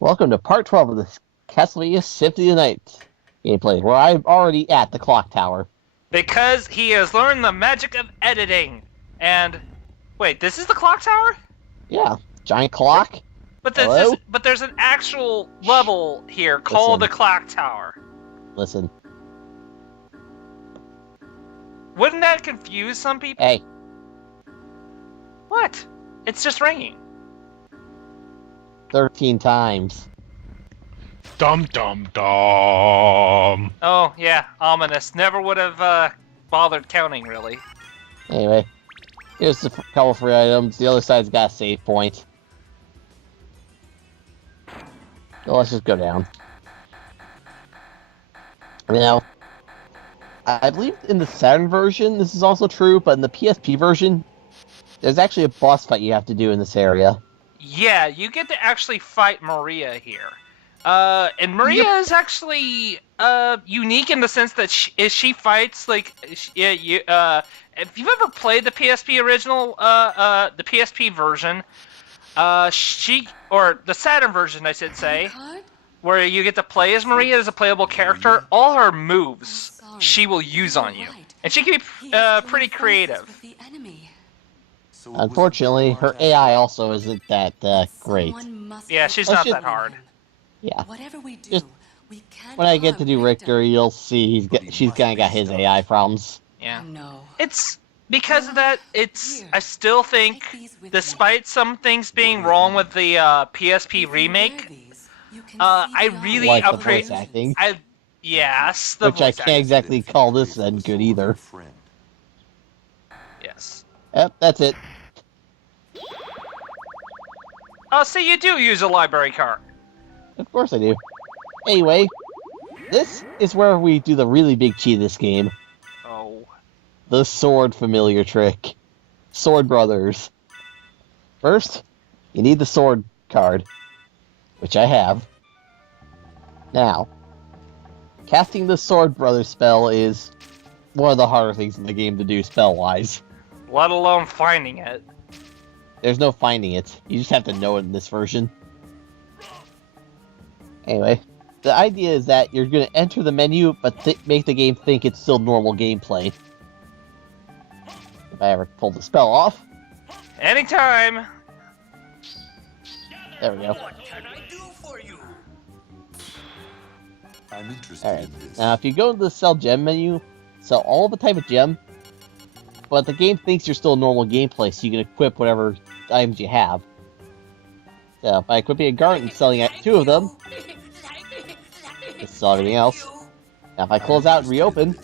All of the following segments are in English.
Welcome to part 12 of the Castlevania Symphony of the Night gameplay, where I'm already at the clock tower. Because he has learned the magic of editing. And wait, this is the clock tower? Yeah, giant clock. But Hello? there's an actual level here called the clock tower. Listen. Wouldn't that confuse some people? Hey. What? It's just ringing. 13 times. Dum dum dum. Oh, yeah, ominous. Never would have bothered counting, really. Anyway, here's a couple free items. The other side's got a save point. So let's just go down. You know, I believe in the Saturn version this is also true, but in the PSP version, there's actually a boss fight you have to do in this area. Yeah, you get to actually fight Maria here. And Maria is actually unique in the sense that she fights like if you've ever played the PSP original, the PSP version, or the Saturn version, I should say, where you get to play as Maria as a playable character. All her moves she will use on you, and she can be pretty creative. Unfortunately, her AI also isn't that great. Yeah, she's not that hard. Yeah. Just when I get to do Richter, you'll see she's kind of got his AI problems. Yeah. It's because of that. I still think, despite some things being wrong with the PSP remake, I really like the appreciate. voice acting. Yes, the which I voice can't acting. exactly call this then good either. Yes. Yep, that's it. Oh, so you do use a library card. Of course I do. Anyway, this is where we do the really big cheat of this game. Oh. The sword familiar trick. Sword Brothers. First, you need the sword card, which I have. Now, casting the Sword Brothers spell is one of the harder things in the game to do spell-wise. Let alone finding it. There's no finding it. You just have to know it in this version. Anyway, the idea is that you're going to enter the menu, but make the game think it's still normal gameplay. If I ever pull the spell off. Anytime. There we go. What can I do for you? I'm interested Alright, in this. now if you go to the sell gem menu, sell all of a type of gem, but the game thinks you're still normal gameplay, so you can equip whatever items you have. So by equipping a garment and selling 2 of them, just sell everything else. Now if I close out and reopen,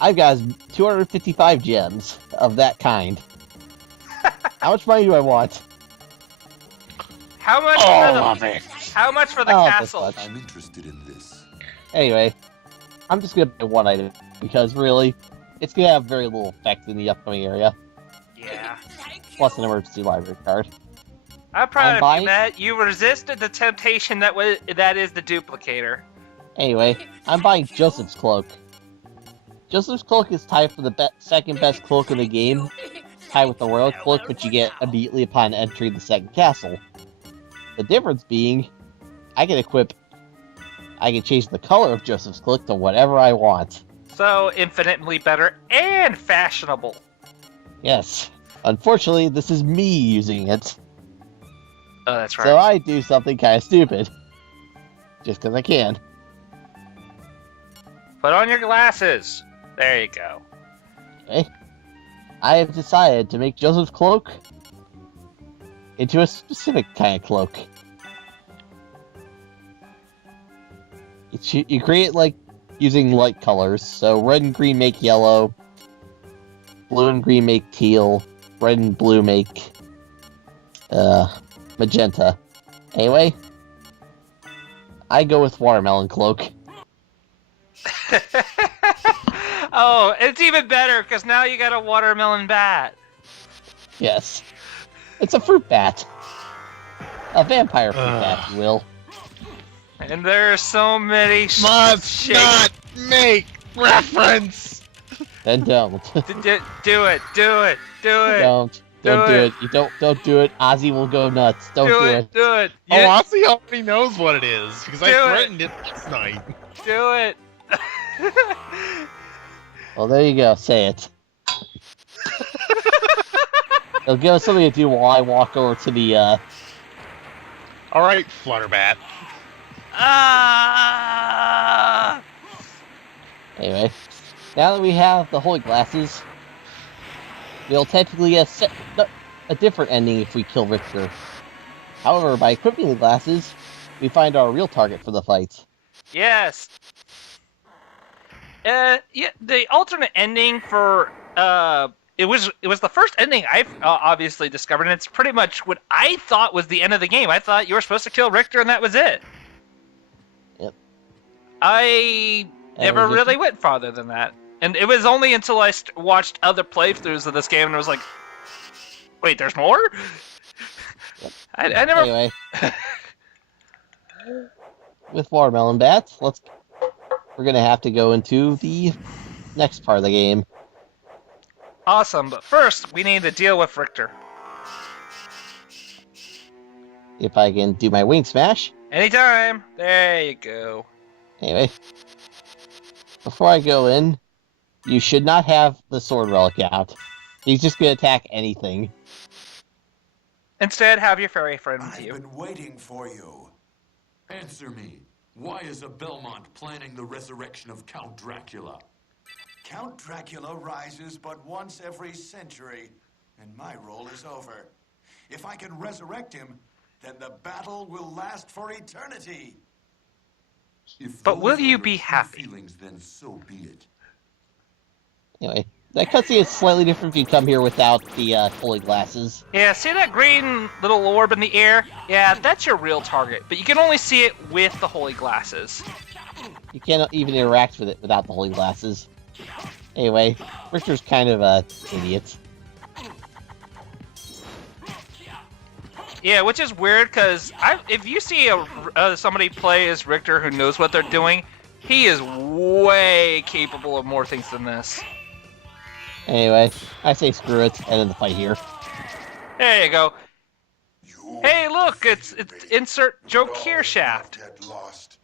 I've got 255 gems of that kind. How much money do I want? How much All for the of it. How much for the Oh, castle? that's much. I'm interested in this. Anyway, I'm just gonna buy one item, because really, it's gonna have very little effect in the upcoming area. Yeah. Plus an emergency library card. I'm proud I'm of buying- you, Matt. You resisted the temptation that is the duplicator. Anyway, I'm buying Joseph's cloak. Joseph's cloak is tied for the second best cloak in the game, tied with the royal cloak, which you get immediately upon entering the second castle. The difference being, I can change the color of Joseph's cloak to whatever I want. So infinitely better and fashionable. Yes. Unfortunately, this is me using it. Oh, that's right. So I do something kind of stupid. Just because I can. Put on your glasses. There you go. Okay. I have decided to make Joseph's cloak into a specific kind of cloak. You create it like using light colors. So red and green make yellow. Blue and green make teal. Red and blue make magenta. Anyway, I go with watermelon cloak. Oh, it's even better because now you got a watermelon bat. Yes. It's a fruit bat. A vampire fruit bat, if you will. And there are so many Must shapes. not make reference. Then don't. Do it. Do it. Do it. Don't. Don't do it. You don't do it. Ozzy will go nuts. Don't do it. Do it. Oh, Ozzy already knows what it is because I Do it. threatened it last night. Do it. Well, there you go. Say it. It'll give us something to do while I walk over to the. All right, Flutterbat. Ah! Anyway, now that we have the holy glasses, we'll technically get a different ending if we kill Richter. However, by equipping the glasses, we find our real target for the fight. Yes. Yeah, the alternate ending for it was the first ending I've obviously discovered, and it's pretty much what I thought was the end of the game. I thought you were supposed to kill Richter, and that was it. Yep. I never really went farther than that, and it was only until I watched other playthroughs of this game, and I was like, "Wait, there's more." Yep. I never. Anyway, with watermelon bats, we're gonna have to go into the next part of the game. Awesome, but first we need to deal with Richter. If I can do my wing smash. Anytime. There you go. Anyway, before I go in, you should not have the sword relic out. He's just gonna attack anything. Instead, have your fairy friend with I've you. been waiting for you. Answer me. Why is a Belmont planning the resurrection of Count Dracula? Count Dracula rises but once every century, and my role is over. If I can resurrect him, then the battle will last for eternity. But will you be happy? Feelings, then so be it. Anyway, that cutscene is slightly different if you come here without the holy glasses. Yeah, see that green little orb in the air? Yeah, that's your real target, but you can only see it with the holy glasses. You can't even interact with it without the holy glasses. Anyway, Richter's kind of a idiot. Yeah, which is weird, because if you see somebody play as Richter who knows what they're doing, he is way capable of more things than this. Anyway, I say screw it, and end the fight here. There you go. Hey, look, it's insert joke here shaft. Lost.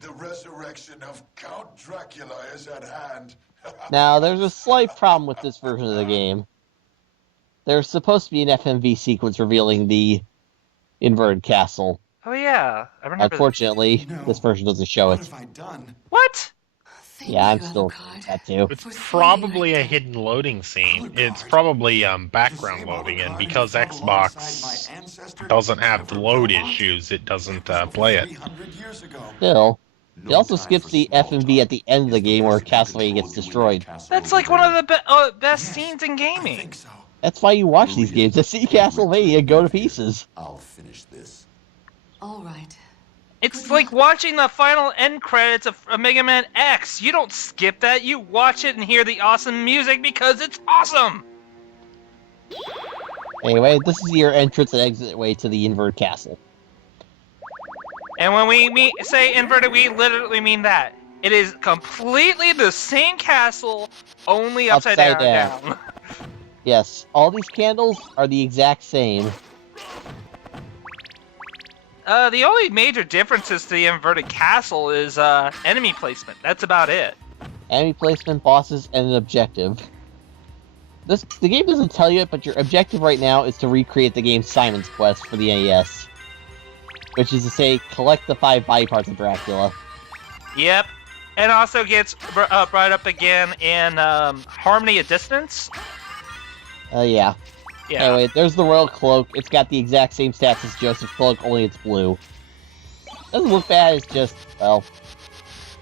The resurrection of Count Dracula is at hand. Now, there's a slight problem with this version of the game. There's supposed to be an FMV sequence revealing the inverted castle. Oh yeah, I remember. Unfortunately, this version doesn't show What it. have I done? What? Yeah, I'm still that too. It's probably a hidden loading scene. It's probably background loading, and because Xbox doesn't have the load issues, it doesn't play it. Still, it also skips the FMV at the end of the game where Castlevania gets destroyed. That's like one of the best scenes in I gaming. think so. That's why you watch these games, to see Castlevania go to pieces. I'll finish this. All right. It's like watching the final end credits of Mega Man X. You don't skip that. You watch it and hear the awesome music because it's awesome. Anyway, this is your entrance and exit way to the inverted castle. And when we say inverted, we literally mean that. It is completely the same castle, only upside down. Yes, all these candles are the exact same. The only major differences to the inverted castle is enemy placement. That's about it. Enemy placement, bosses, and an objective. The game doesn't tell you it, but your objective right now is to recreate the game Simon's Quest for the NES. Which is to say, collect the 5 body parts of Dracula. Yep. And also gets brought up again in Harmony of Dissonance. Yeah. Yeah. Anyway, there's the Royal Cloak. It's got the exact same stats as Joseph's Cloak, only it's blue. Doesn't look bad, it's just, well...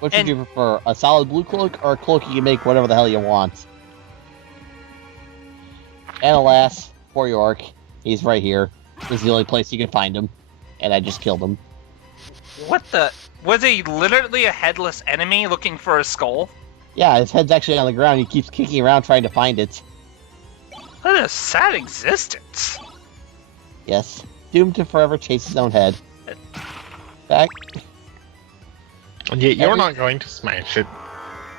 Which would you prefer? A solid blue cloak, or a cloak you can make whatever the hell you want? And alas, poor York. He's right here. This is the only place you can find him. And I just killed him. What the... Was he literally a headless enemy looking for a skull? Yeah, his head's actually on the ground. He keeps kicking around trying to find it. What a sad existence. Yes. Doomed to forever chase his own head. Back. And yet you're not going to smash it.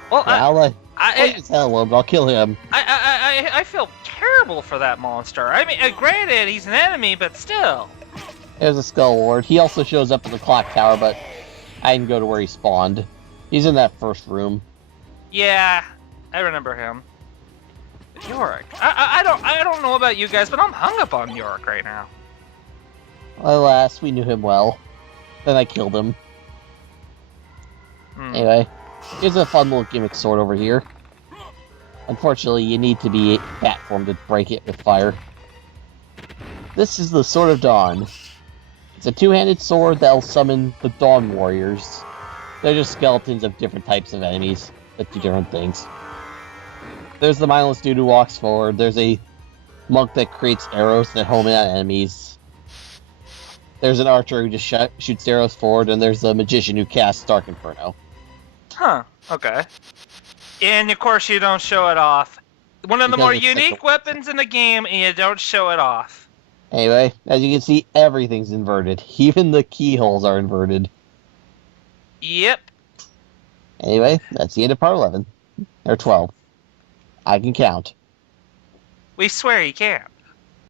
Well, Yeah, I'll I hell alone, but I'll kill him. I feel terrible for that monster. I mean, granted, he's an enemy, but still. There's a Skull Lord. He also shows up in the clock tower, but I didn't go to where he spawned. He's in that first room. Yeah, I remember him. Yorick. I don't know about you guys, but I'm hung up on Yorick right now. Alas, we knew him well. Then I killed him. Anyway, here's a fun little gimmick sword over here. Unfortunately, you need to be bat form to break it with fire. This is the Sword of Dawn. It's a two-handed sword that'll summon the Dawn Warriors. They're just skeletons of different types of enemies that do different things. There's the mindless dude who walks forward. There's a monk that creates arrows that home in on enemies. There's an archer who just shoots arrows forward, and there's a magician who casts Dark Inferno. Huh, okay. And of course you don't show it off. One of the more unique weapons in the game, and you don't show it off. Anyway, as you can see, everything's inverted. Even the keyholes are inverted. Yep. Anyway, that's the end of part 11. Or 12. I can count. We swear you can't.